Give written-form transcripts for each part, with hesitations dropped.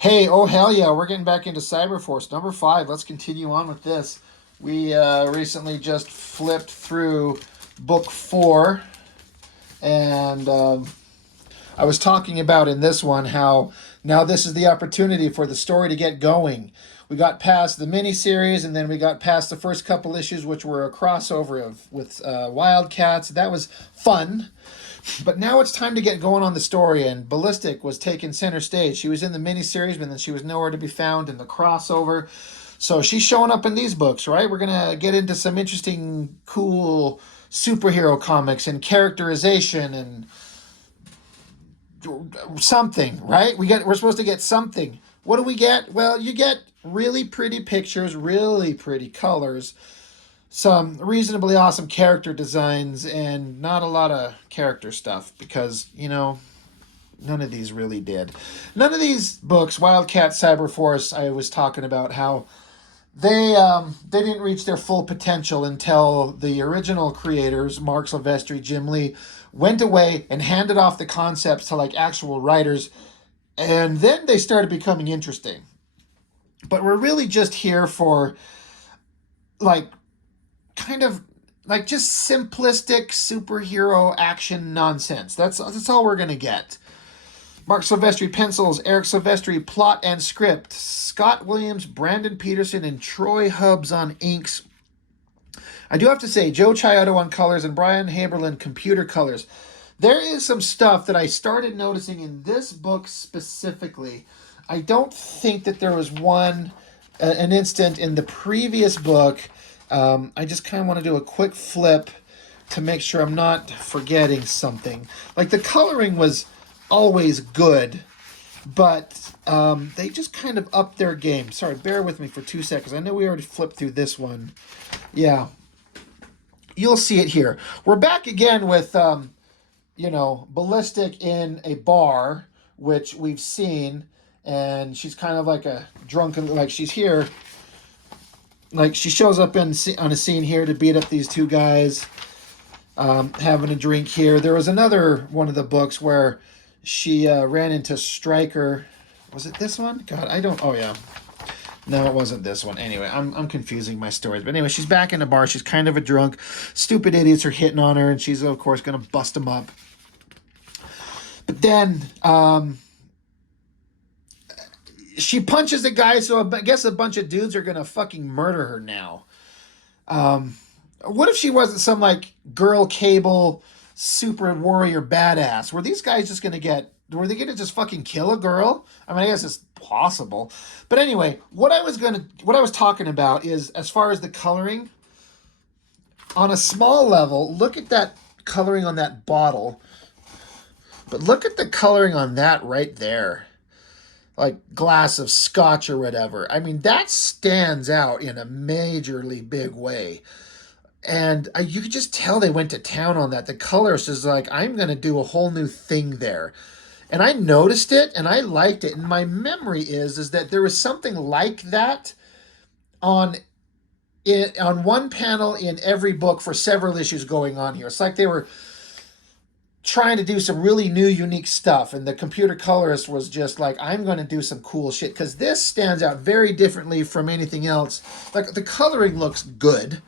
Hey, oh hell yeah, we're getting back into CyberForce number 5. Let's continue on with this. We recently just flipped through book 4, and I was talking about in this one how now this is the opportunity for the story to get going. We got past the miniseries, and then we got past the first couple issues, which were a crossover with Wildcats. That was fun. But now it's time to get going on the story, and Ballistic was taking center stage. She was in the miniseries, but then she was nowhere to be found in the crossover. So she's showing up in these books, right? We're going to get into some interesting, cool superhero comics and characterization and something, right? We're supposed to get something. What do we get? Well, you get really pretty pictures, really pretty colors, some reasonably awesome character designs, and not a lot of character stuff because, none of these really did. None of these books, Wildcat, Cyberforce, I was talking about how they didn't reach their full potential until the original creators, Mark Silvestri, Jim Lee, went away and handed off the concepts to like actual writers, and then they started becoming interesting. But we're really just here for like kind of like just simplistic superhero action nonsense. That's all we're gonna get. Mark Silvestri pencils, Eric Silvestri plot and script, Scott Williams, Brandon Peterson, and Troy Hubbs on inks. I do have to say, Joe Chiodo on colors and Brian Haberlin computer colors. There is some stuff that I started noticing in this book specifically. I don't think that there was an instant in the previous book. I just kind of want to do a quick flip to make sure I'm not forgetting something. Like the coloring was always good, but they just kind of upped their game. Sorry, bear with me for 2 seconds. I know we already flipped through this one. Yeah, you'll see it here. We're back again with, Ballistic in a bar, which we've seen, and she's kind of like a drunken, like she's here. Like she shows up on a scene here to beat up these two guys, having a drink here. There was another one of the books where she ran into Stryker. Was it this one? God, I don't. Oh yeah, no, it wasn't this one. Anyway, I'm confusing my stories. But anyway, she's back in the bar. She's kind of a drunk. Stupid idiots are hitting on her, and she's of course gonna bust them up. But then she punches a guy, so I guess a bunch of dudes are gonna fucking murder her now. What if she wasn't some like girl cable super warrior badass? Were these guys just were they gonna just fucking kill a girl? I mean, I guess it's possible. But anyway, what I was talking about is as far as the coloring on a small level, look at that coloring on that bottle. But look at the coloring on that right there. Like glass of scotch or whatever. I mean, that stands out in a majorly big way. And you could just tell they went to town on that. The colorist is like, I'm going to do a whole new thing there. And I noticed it and I liked it. And my memory is that there was something like that on one panel in every book for several issues going on here. It's like they were trying to do some really new, unique stuff. And the computer colorist was just like, I'm going to do some cool shit. Because this stands out very differently from anything else. Like, the coloring looks good.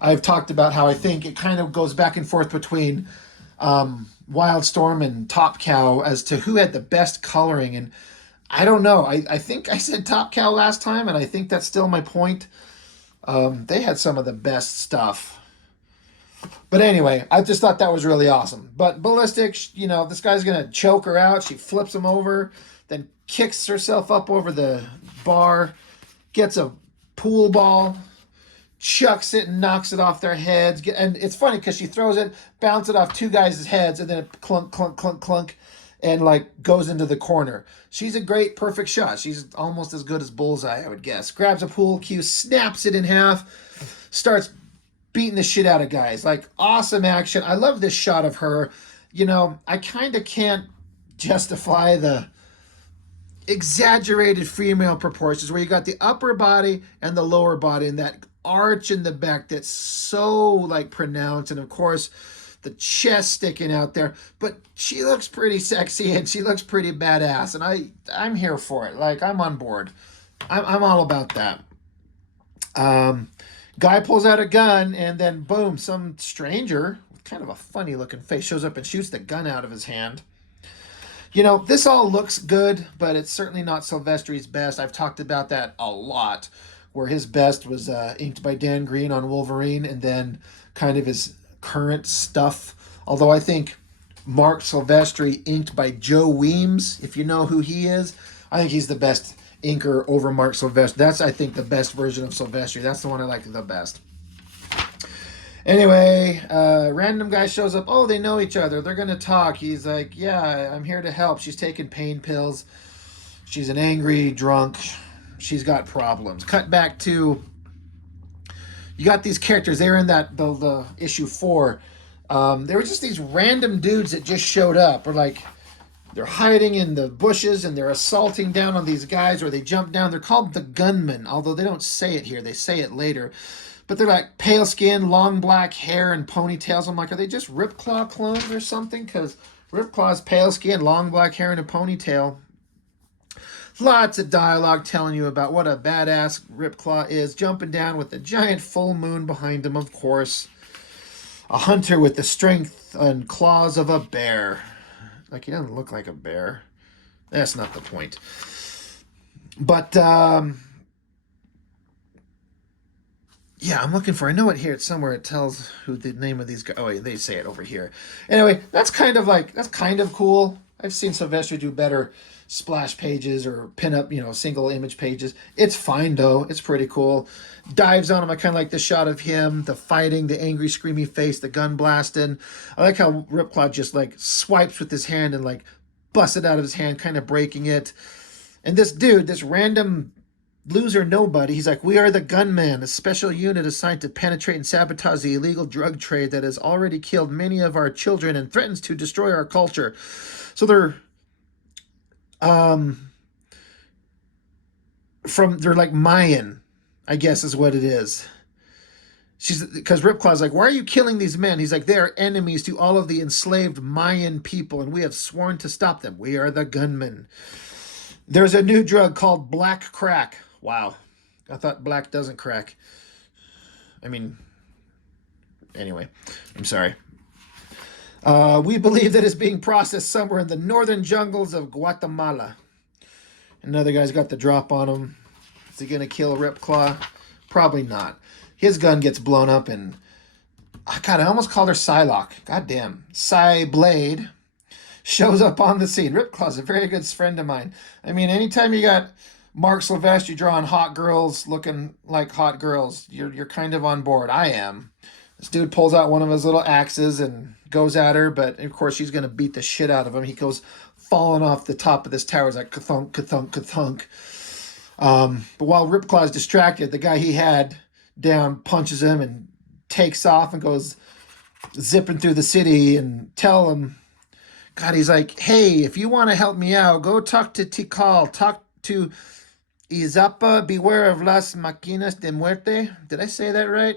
I've talked about how I think it kind of goes back and forth between Wildstorm and Top Cow as to who had the best coloring. And I don't know. I think I said Top Cow last time, and I think that's still my point. They had some of the best stuff. But anyway, I just thought that was really awesome. But Ballistic, this guy's going to choke her out. She flips him over, then kicks herself up over the bar, gets a pool ball, chucks it and knocks it off their heads. And it's funny because she throws it, bounces it off two guys' heads, and then it clunk, clunk, clunk, clunk, and like goes into the corner. She's a great, perfect shot. She's almost as good as Bullseye, I would guess. Grabs a pool cue, snaps it in half, starts beating the shit out of guys. Like, awesome action. I love this shot of her. I kind of can't justify the exaggerated female proportions where you got the upper body and the lower body and that arch in the back that's so like pronounced. And of course the chest sticking out there, but she looks pretty sexy and she looks pretty badass, and I'm here for it. Like, I'm on board. I'm all about that. Guy pulls out a gun, and then boom, some stranger with kind of a funny looking face shows up and shoots the gun out of his hand. This all looks good, but it's certainly not Silvestri's best. I've talked about that a lot, where his best was inked by Dan Green on Wolverine, and then kind of his current stuff. Although I think Mark Silvestri, inked by Joe Weems, if you know who he is, I think he's the best inker over Mark Silvestri. That's, I think, the best version of Silvestri. That's the one I like the best. Anyway, random guy shows up. Oh, they know each other. They're going to talk. He's like, yeah, I'm here to help. She's taking pain pills. She's an angry drunk. She's got problems. Cut back to, you got these characters. They were in the issue 4. They were just these random dudes that just showed up. Or like, they're hiding in the bushes and they're assaulting down on these guys, or they jump down. They're called the gunmen, although they don't say it here. They say it later. But they're like pale skin, long black hair, and ponytails. I'm like, are they just Ripclaw clones or something? Because Ripclaw's pale skin, long black hair, and a ponytail. Lots of dialogue telling you about what a badass Ripclaw is. Jumping down with the giant full moon behind him, of course. A hunter with the strength and claws of a bear. Like, he doesn't look like a bear. That's not the point. But, yeah, I'm looking for, I know it here, it's somewhere, it tells who the name of these guys, oh, they say it over here. Anyway, that's kind of cool. I've seen Silvestri do better splash pages or pin up, single image pages. It's fine, though. It's pretty cool. Dives on him. I kind of like the shot of him, the fighting, the angry, screamy face, the gun blasting. I like how Ripclaw just, like, swipes with his hand and, like, busts it out of his hand, kind of breaking it. And this dude, this random loser nobody, he's like, we are the Gunmen, a special unit assigned to penetrate and sabotage the illegal drug trade that has already killed many of our children and threatens to destroy our culture. So they're they're like Mayan, I guess is what it is. Because Ripclaw's like, why are you killing these men? He's like, they are enemies to all of the enslaved Mayan people, and we have sworn to stop them. We are the Gunmen. There's a new drug called black crack. Wow. I thought black doesn't crack. I mean, anyway, I'm sorry. We believe that it's being processed somewhere in the northern jungles of Guatemala. Another guy's got the drop on him. Is he going to kill Ripclaw? Probably not. His gun gets blown up and, oh God, I almost called her Psylocke. God damn. Psyblade shows up on the scene. Ripclaw's a very good friend of mine. I mean, anytime you got Mark Silvestri drawing hot girls looking like hot girls, you're kind of on board. I am. This dude pulls out one of his little axes and goes at her, but of course she's going to beat the shit out of him. He goes falling off the top of this tower. It's like ka-thunk, ka-thunk, ka-thunk. But while Ripclaw's distracted, the guy he had down punches him and takes off and goes zipping through the city and tell him, God, he's like, hey, if you want to help me out, go talk to Tikal, talk to Izapa, beware of las máquinas de muerte. Did I say that right?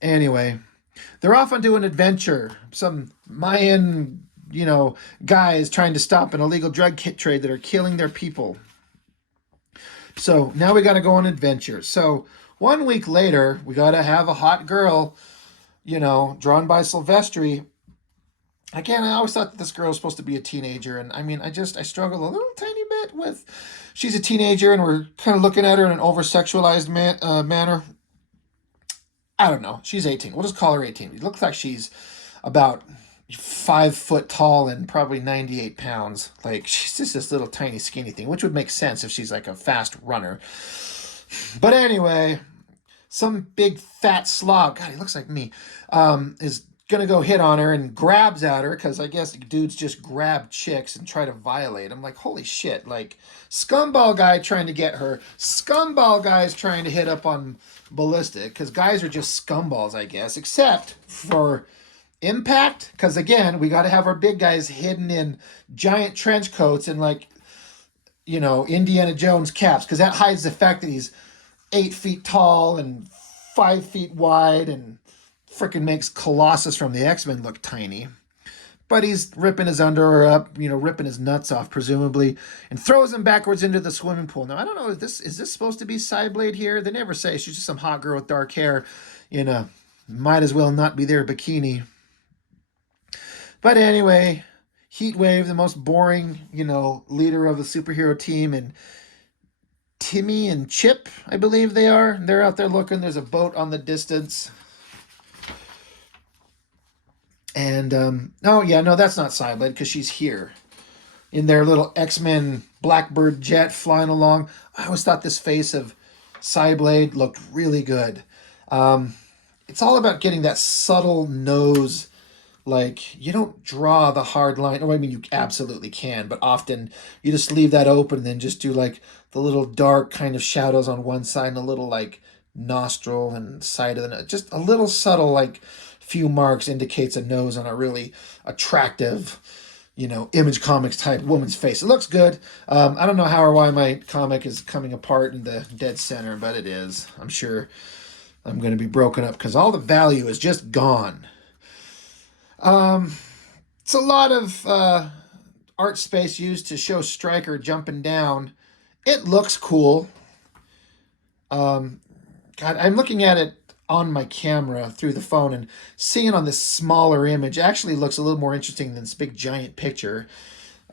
Anyway, they're off onto an adventure. Some Mayan, guys trying to stop an illegal drug trade that are killing their people. So now we got to go on adventures. So 1 week later, we got to have a hot girl, drawn by Silvestri. Again, I always thought that this girl was supposed to be a teenager. And I mean, I struggle a little tiny bit with, she's a teenager and we're kind of looking at her in an over-sexualized manner. I don't know. She's 18. We'll just call her 18. It looks like she's about 5 foot tall and probably 98 pounds. Like, she's just this little tiny skinny thing, which would make sense if she's like a fast runner. But anyway, some big fat slob, God, he looks like me, is gonna go hit on her and grabs at her, because I guess dudes just grab chicks and try to violate. I'm like, holy shit, like, scumball guy trying to get her, scumball guys trying to hit up on Ballistic, because guys are just scumballs, I guess, except for Impact, because again, we got to have our big guys hidden in giant trench coats and like, Indiana Jones caps, because that hides the fact that he's 8 feet tall and 5 feet wide and Freaking makes Colossus from the X-Men look tiny. But he's ripping his underwear up, ripping his nuts off, presumably, and throws him backwards into the swimming pool. Now, I don't know, is this supposed to be Cyblade here? They never say. She's just some hot girl with dark hair in a might as well not be there bikini. But anyway, Heatwave, the most boring, leader of the superhero team, and Timmy and Chip, I believe they are. They're out there looking. There's a boat on the distance. And, oh, yeah, no, that's not Cyblade because she's here in their little X-Men Blackbird jet flying along. I always thought this face of Cyblade looked really good. It's all about getting that subtle nose. Like, you don't draw the hard line. Oh, I mean, you absolutely can, but often you just leave that open and then just do, like, the little dark kind of shadows on one side and a little, like, nostril and side of the nose. Just a little subtle, like, few marks indicates a nose on a really attractive, Image Comics type woman's face. It looks good. I don't know how or why my comic is coming apart in the dead center, but it is. I'm sure I'm going to be broken up because all the value is just gone. It's a lot of art space used to show Stryker jumping down. It looks cool. God, I'm looking at it on my camera through the phone and seeing it on this smaller image actually looks a little more interesting than this big giant picture.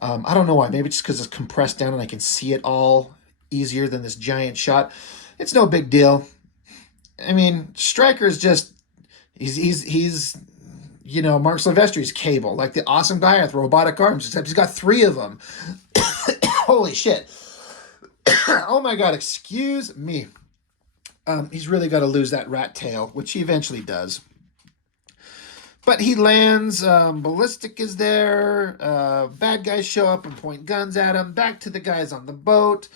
I don't know why. Maybe just because it's compressed down and I can see it all easier than this giant shot. It's no big deal. I mean, Stryker's just he's Mark Silvestri's Cable, like the awesome guy with robotic arms, except he's got 3 of them. Holy shit. Oh my God, excuse me. He's really got to lose that rat tail, which he eventually does. But he lands, Ballistic is there, bad guys show up and point guns at him, back to the guys on the boat.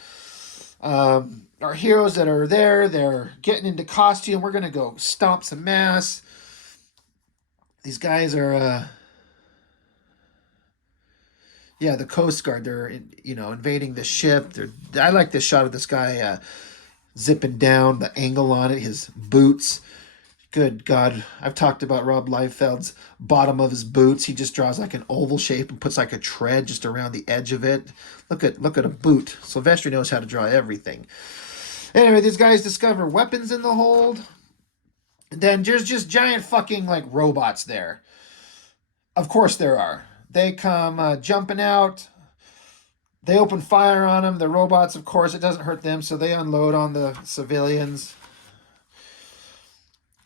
Our heroes that are there, they're getting into costume. We're going to go stomp some ass. These guys are, the Coast Guard. They're, invading the ship. I like this shot of this guy zipping down, the angle on it, his boots. Good God. I've talked about Rob Liefeld's bottom of his boots. He just draws like an oval shape and puts like a tread just around the edge of it. Look at a boot. Silvestri knows how to draw everything. Anyway, these guys discover weapons in the hold. And then there's just giant fucking like robots there. Of course there are. They come jumping out. They open fire on them. The robots, of course, it doesn't hurt them, so they unload on the civilians.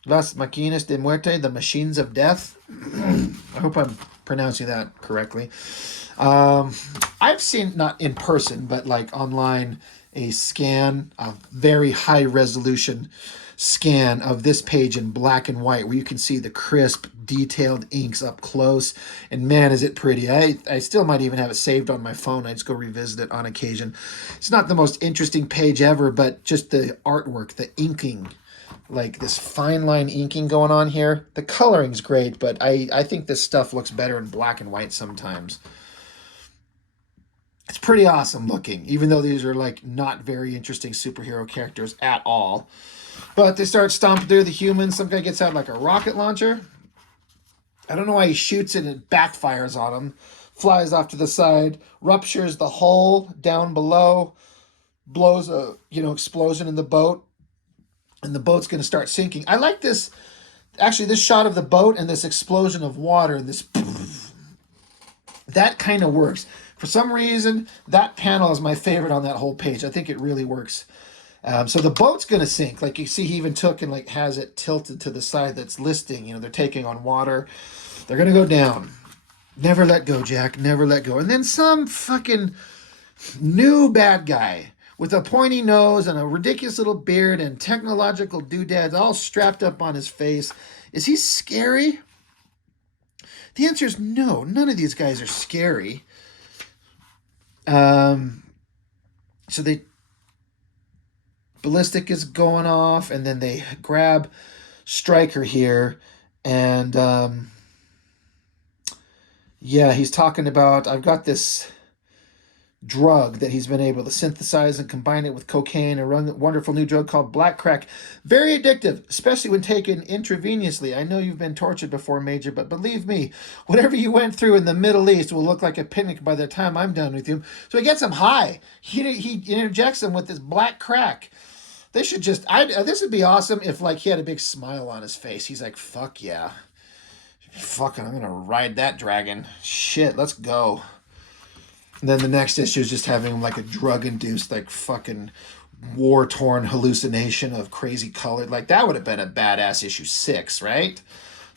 Las Máquinas de Muerte, the machines of death. I hope I'm pronouncing that correctly. I've seen, not in person, but like online, a very high resolution scan of this page in black and white where you can see the crisp, detailed inks up close. And man, is it pretty. I still might even have it saved on my phone. I just go revisit it on occasion. It's not the most interesting page ever, but just the artwork, the inking, like this fine line inking going on here. The coloring's great, but I think this stuff looks better in black and white sometimes. It's pretty awesome looking, even though these are like not very interesting superhero characters at all. But they start stomping through the humans. Some guy gets out like a rocket launcher. I don't know why he shoots it and it backfires on him. Flies off to the side, ruptures the hull down below, blows a explosion in the boat, and the boat's going to start sinking. I like this, actually, this shot of the boat and this explosion of water, this that kind of works. For some reason, that panel is my favorite on that whole page. I think it really works. So the boat's going to sink. Like you see, he even took and like has it tilted to the side that's listing. They're taking on water. They're going to go down. Never let go, Jack. Never let go. And then some fucking new bad guy with a pointy nose and a ridiculous little beard and technological doodads all strapped up on his face. Is he scary? The answer is no. None of these guys are scary. So Ballistic is going off, and then they grab Stryker here, and he's talking about, I've got this drug that he's been able to synthesize and combine it with cocaine and run a wonderful new drug called black crack. Very addictive, especially when taken intravenously. I know you've been tortured before, Major, but believe me, whatever you went through in the Middle East will look like a picnic by the time I'm done with you. So he gets him high. He injects him with this black crack. They should just, this would be awesome if like he had a big smile on his face. He's like, fuck yeah. Fucking, I'm gonna ride that dragon. Shit, let's go. And then the next issue is just having him like a drug-induced, like fucking war-torn hallucination of crazy colored. Like that would have been a badass issue 6, right?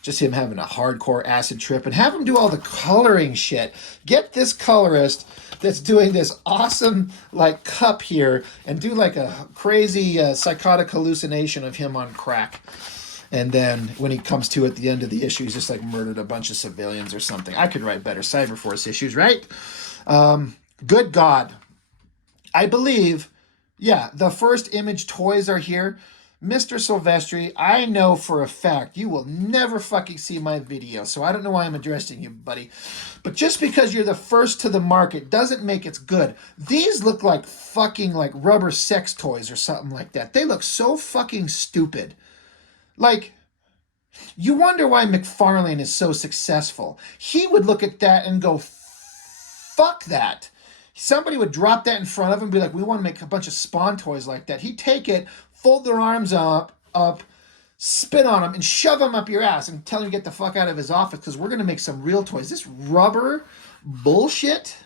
Just him having a hardcore acid trip and have him do all the coloring shit. Get this colorist that's doing this awesome like cup here and do like a crazy psychotic hallucination of him on crack. And then when he comes to at the end of the issue, he's just like murdered a bunch of civilians or something. I could write better CyberForce issues, right? Good God. I believe, yeah, the first Image toys are here. Mr. Silvestri, I know for a fact you will never fucking see my video, so I don't know why I'm addressing you, buddy. But just because you're the first to the market doesn't make it good. These look like fucking like rubber sex toys or something like that. They look so fucking stupid. Like, you wonder why McFarlane is so successful. He would look at that and go, fuck that. Somebody would drop that in front of him and be like, we want to make a bunch of Spawn toys like that. He'd take it, fold their arms up, spit on them, and shove them up your ass and tell him to get the fuck out of his office because we're going to make some real toys. This rubber bullshit,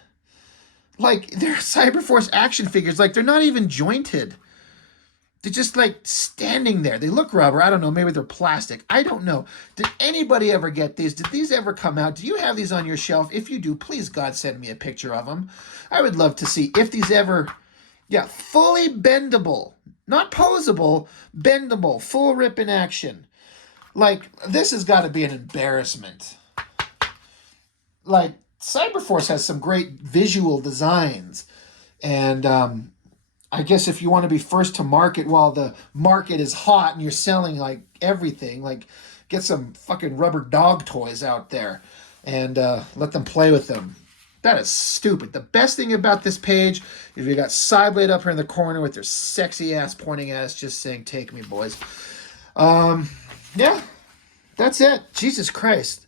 like, they're CyberForce action figures. Like, they're not even jointed. They're just like standing there. They look rubber. I don't know. Maybe they're plastic. I don't know. Did anybody ever get these? Did these ever come out? Do you have these on your shelf? If you do, please, God, send me a picture of them. I would love to see if these ever, yeah, fully bendable, not posable, bendable, full rip in action. Like, this has got to be an embarrassment. Like, CyberForce has some great visual designs. And, I guess if you want to be first to market while the market is hot and you're selling like everything, like get some fucking rubber dog toys out there and let them play with them. That is stupid. The best thing about this page is we got Cyblade up here in the corner with their sexy ass pointing at us just saying, take me, boys. Yeah, that's it. Jesus Christ.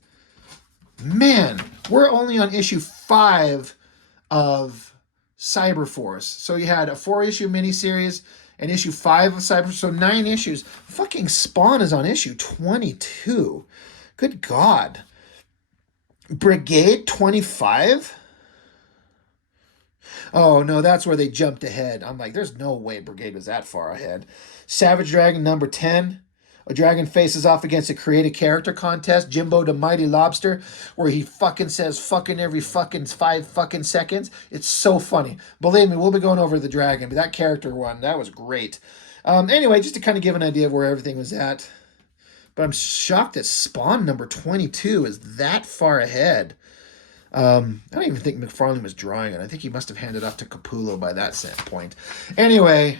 Man, we're only on issue 5 of CyberForce. So you had a 4-issue miniseries and issue 5 of CyberForce. So 9 issues. Fucking Spawn is on issue 22. Good God. Brigade 25? Oh, no, that's where they jumped ahead. I'm like, there's no way Brigade was that far ahead. Savage Dragon number 10. A dragon faces off against a creative character contest, Jimbo the Mighty Lobster, where he fucking says fucking every fucking 5 fucking seconds. It's so funny. Believe me, we'll be going over the dragon, but that character one, that was great. Anyway, just to kind of give an idea of where everything was at. But I'm shocked that Spawn number 22 is that far ahead. I don't even think McFarlane was drawing it. I think he must have handed off to Capullo by that point. Anyway,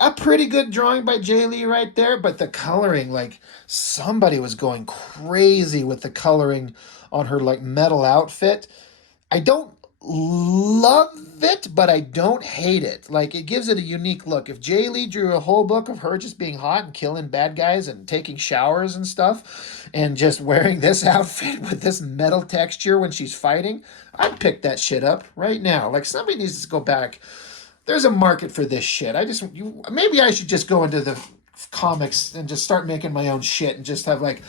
a pretty good drawing by Jay Lee right there, but the coloring, like, somebody was going crazy with the coloring on her, like, metal outfit. I don't love it, but I don't hate it. Like, it gives it a unique look. If Jay Lee drew a whole book of her just being hot and killing bad guys and taking showers and stuff, and just wearing this outfit with this metal texture when she's fighting, I'd pick that shit up right now. Like, somebody needs to go back. There's a market for this shit. Maybe I should just go into the comics and just start making my own shit and just have like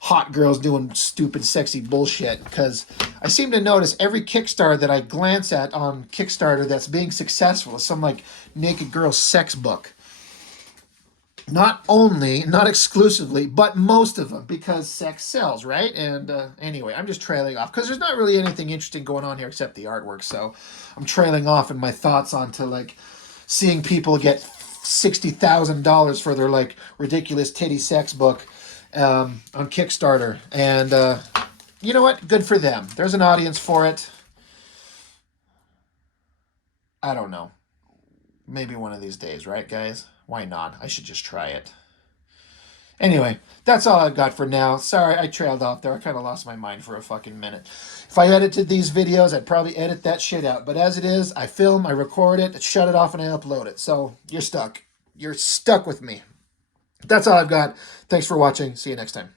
hot girls doing stupid, sexy bullshit. Because I seem to notice every Kickstarter that I glance at on Kickstarter that's being successful is some like naked girl sex book. Not exclusively, but most of them, because sex sells, right? And anyway, I'm just trailing off because there's not really anything interesting going on here except the artwork. So I'm trailing off in my thoughts onto like seeing people get $60,000 for their like ridiculous titty sex book on Kickstarter. And you know what? Good for them. There's an audience for it. I don't know. Maybe one of these days, right, guys? Why not? I should just try it. Anyway, that's all I've got for now. Sorry, I trailed off there. I kind of lost my mind for a fucking minute. If I edited these videos, I'd probably edit that shit out. But as it is, I film, I record it, shut it off, and I upload it. So you're stuck. You're stuck with me. That's all I've got. Thanks for watching. See you next time.